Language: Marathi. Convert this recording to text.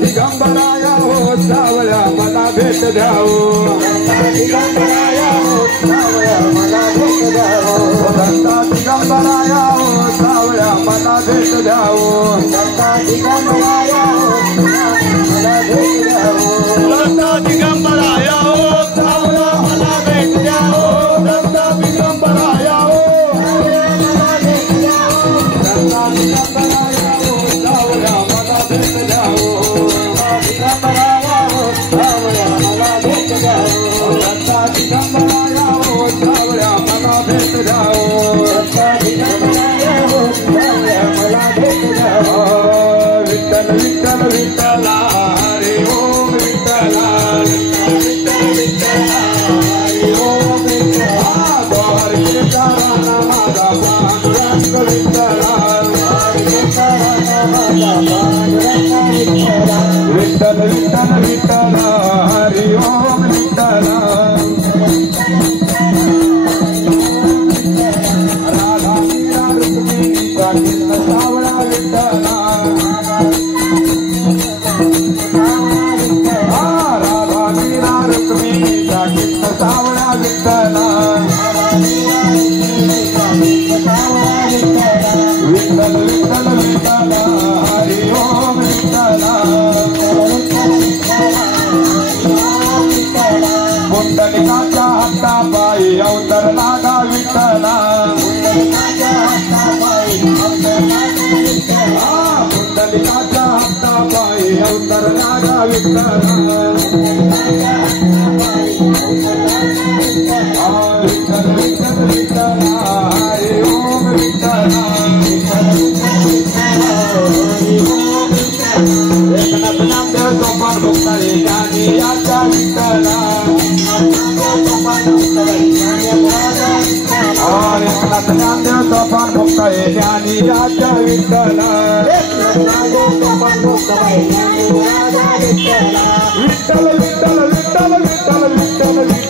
दिगंबराया हो सावळ्या मला भेट द्यावो दिगंबराया हो सावळ्या मला भेट द्यावो दिगंबराया हो सावळ्या मला भेट द्यावो दिगंबराया हो मला भेट द्यावो दिगंबराया हो सावळ्या मला भेट द्यावो दिगंबराया हो मला भेट द्यावो दिगंबराया हो सावळ्या मला भेट द्यावो दिगंबराया हो सावळ्या मला भेट द्यावो दिगंबराया हो सावळ्या मला भेट द्यावो दिगंबराया हो सावळ्या मला भेट द्यावो विठ्ठल विठ्ठल विठ्ठला हरी ओम विठ्ठला विठ्ठल विठ्ठला हरी ओम विठ्ठला द्वार केदाराना माझा पांडुरंग विठ्ठला विठ्ठल विठ्ठल विठ्ठला हरी ओम विठ्ठला राधा मीरा रुक्मिणीचा कृष्ण सावळा विठ्ठला राधा मीरा रुक्मिणीचा कृष्ण सावळा विठ्ठला विठ्ठल विठ्ठल विठ्ठला हरी ओम विठ्ठला पुंडलिकाच्या हातापायी अवतर नागा विठ्ठला पुंडलिकाच्या हातापायी अवतर नागा विठ्ठला विठ्ठल विठ्ठल विठ्ठला हरी ओम विठ्ठला एकनाथ नामदेव सोपान भोगताळे ज्ञानी याच्या विठ्ठला एकनाथ नामदेव सोपान भोगताळे ज्ञानी याच्या विठ्ठला विठ्ठल विठ्ठल विठ्ठल विठ्ठल विठ्ठल विठ्ठल